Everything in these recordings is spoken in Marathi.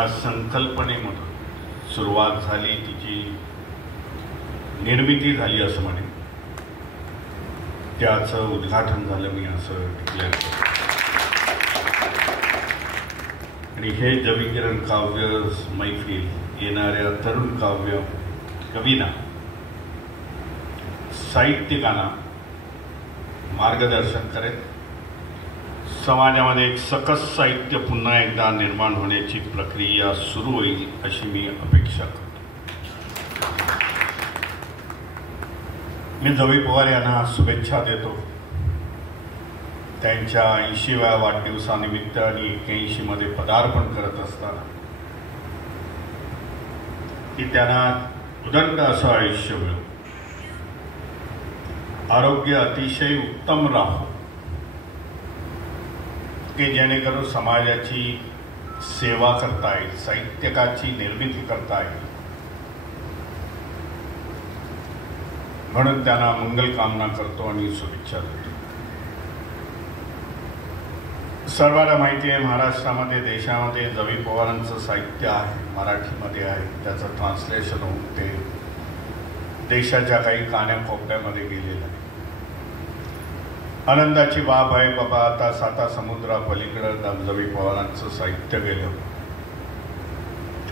संकल्पनेमधून सुरुवात झाली, तिची निर्मिती झाली असं म्हणे. त्याचं उद्घाटन झालं मी असं डिक्लेअर केलं. आणि हे जविकिरण काव्य मैफिल येणाऱ्या तरुण काव्य कवींना, साहित्यिकांना मार्गदर्शन करेल. समाजामध्ये एक सकस साहित्य पुन्हा एकदा निर्माण होण्याची प्रक्रिया सुरू होईल अशी मी अपेक्षा करतो. मी जवी पवार यांना शुभेच्छा देतो. त्यांच्या 80व्या वाढदिवसानिमित्त आणि 81 मध्ये पदार्पण करत असताना की त्यांना उदंड असं आयुष्य मिळो, आरोग्य अतिशय उत्तम राहो, की जेणेकरून समाजाची सेवा करता येईल, साहित्यकाची निर्मिती करता येईल. म्हणून त्यांना मंगल कामना करतो आणि शुभेच्छा देतो. सर्वांना माहिती आहे, महाराष्ट्रामध्ये, देशामध्ये जवी पवारांचं साहित्य आहे, मराठीमध्ये आहे. त्याचं ट्रान्सलेशन होऊन ते देशाच्या काही कान्याकोपऱ्यामध्ये गेलेलं आहे. आनंदाची बाब आहे बाबा, आता 7 समुद्रापलीकडं जवी पवारांचं साहित्य गेलं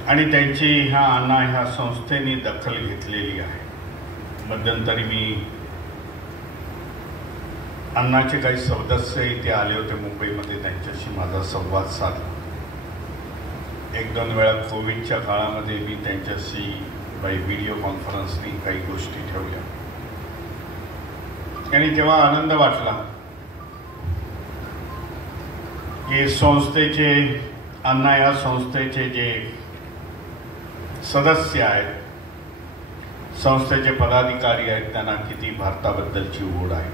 आणि त्यांची ह्या संस्थेने दखल घेतलेली आहे. मध्यंतरी मी अण्णाचे काही सदस्य इथे आले होते मुंबईमध्ये, त्यांच्याशी माझा संवाद साधला. 1-2 वेळा कोविडच्या काळामध्ये मी त्यांच्याशी व्हिडिओ कॉन्फरन्सनी काही गोष्टी ठेवल्या आणि तेव्हा आनंद वाटला की संस्थेचे, अण्णा या संस्थेचे जे सदस्य आहेत, संस्थेचे पदाधिकारी आहेत, त्यांना किती भारताबद्दलची ओढ आहे.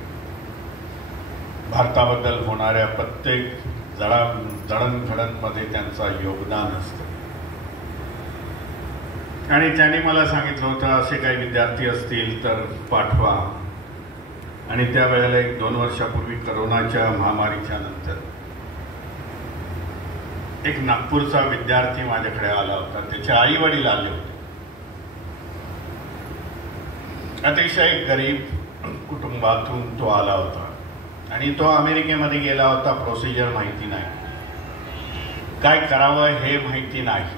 भारताबद्दल होणाऱ्या प्रत्येक जडणघडणमध्ये त्यांचं योगदान असतं. आणि त्यांनी मला सांगितलं होतं, असे काही विद्यार्थी असतील तर पाठवा. आणि त्यावेळेला 1-2 वर्षापूर्वी करोनाच्या महामारीच्या नंतर एक नागपूरचा विद्यार्थी माझ्याकडे आला होता. त्याचे आई वडील आले होते. अतिशय गरीब कुटुंबातून तो आला होता आणि तो अमेरिकेमध्ये गेला होता. प्रोसिजर माहिती नाही, काय करावं हे माहिती नाही.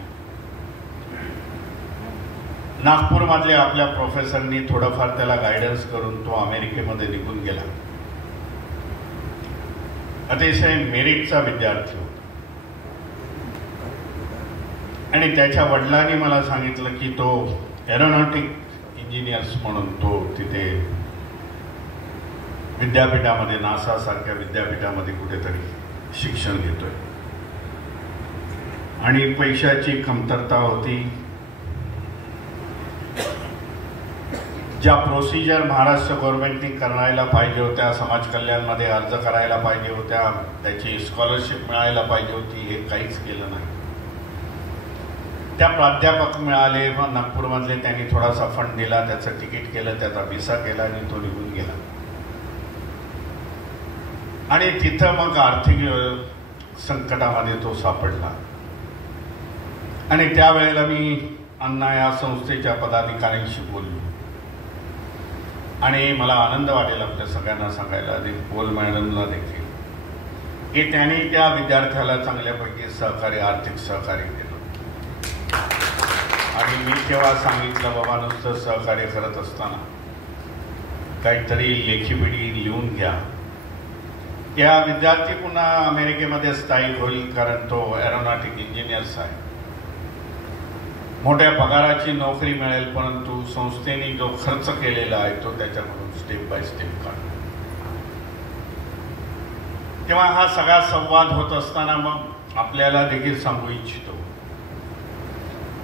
नागपूरमधल्या आपल्या प्रोफेसरनी थोडंफार त्याला गायडन्स करून तो अमेरिकेमध्ये निघून गेला. अतिशय मेरिटचा विद्यार्थी होता. आणि त्याच्या वडिलांनी मला सांगितलं की तो एरोनॉटिक इंजिनियर्स म्हणून तो तिथे विद्यापीठामध्ये, नासा सारख्या विद्यापीठामध्ये कुठेतरी शिक्षण घेतोय. आणि पैशाची कमतरता होती. ज्या प्रोसिजर महाराष्ट्र गव्हर्नमेंटने करायला पाहिजे होत्या, समाज कल्याणमध्ये अर्ज करायला पाहिजे होत्या, त्याची स्कॉलरशिप मिळायला पाहिजे होती, हे काहीच केलं नाही. त्या प्राध्यापक मिळाले, मग नागपूरमधले त्यांनी थोडासा फंड दिला, त्याचं तिकीट केलं, त्याचा व्हिसा केला आणि तो निघून गेला. आणि तिथं मग आर्थिक संकटामध्ये तो सापडला. आणि त्यावेळेला मी अण्णा या संस्थेच्या पदाधिकाऱ्यांशी बोललो आणि मला आनंद वाटेल आपल्या सगळ्यांना सांगायला, आणि पोल मॅडमला देखील, की त्यांनी त्या विद्यार्थ्याला चांगल्यापैकी सहकार्य, आर्थिक सहकार्य केलं. आणि मी तेव्हा सांगितलं, बाबा नुसतं सहकार्य करत असताना काहीतरी लेखीबिडी लिहून घ्या. त्या विद्यार्थी पुन्हा अमेरिकेमध्ये स्थायिक होईल, कारण तो एरोनॉटिक इंजिनियर्स आहे. मोठ्या पगाराची नोकरी मिळेल, परंतु संस्थेने जो खर्च केलेला आहे तो त्याच्याकडून स्टेप बाय स्टेप काढ. तेव्हा हा सगळा संवाद होत असताना मग आपल्याला देखील सांगू इच्छितो,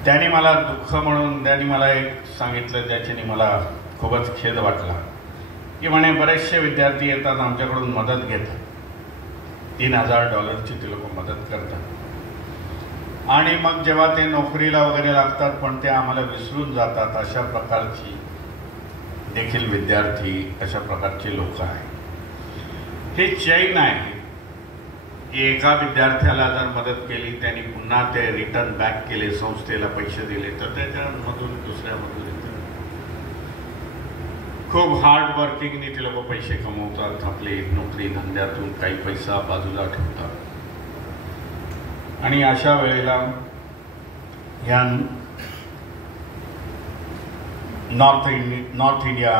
त्यांनी मला दुःख म्हणून त्यांनी मला एक सांगितलं, ज्याच्याने मला खूपच खेद वाटला, की म्हणे बरेचसे विद्यार्थी येतात, आमच्याकडून मदत घेतात, $3000 ते लोक मदत करतात, आणि मग जेव्हा ते नोकरीला वगैरे लागतात पण ते आम्हाला विसरून जातात. अशा प्रकारची देखील विद्यार्थी, अशा प्रकारचे लोक आहेत. हे चैन आहे. की एका विद्यार्थ्याला जर मदत केली, त्यांनी पुन्हा ते रिटर्न बॅक केले, संस्थेला पैसे दिले, तर त्याच्यामधून दुसऱ्यामधून खूप हार्ड वर्किंगनी ते लोक पैसे कमवतात, आपले नोकरी धंद्यातून काही पैसा बाजूला ठेवतात. आणि अशा वेळेला ह्या नॉर्थ इंडिया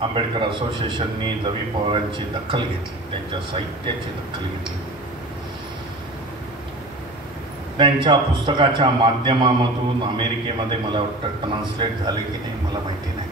आंबेडकर असोसिएशननी रवी पवारांची दखल घेतली, त्यांच्या साहित्याची दखल घेतली. त्यांच्या पुस्तकाच्या माध्यमामधून अमेरिकेमध्ये मला वाटतं ट्रान्सलेट झाले की नाही मला माहिती नाही,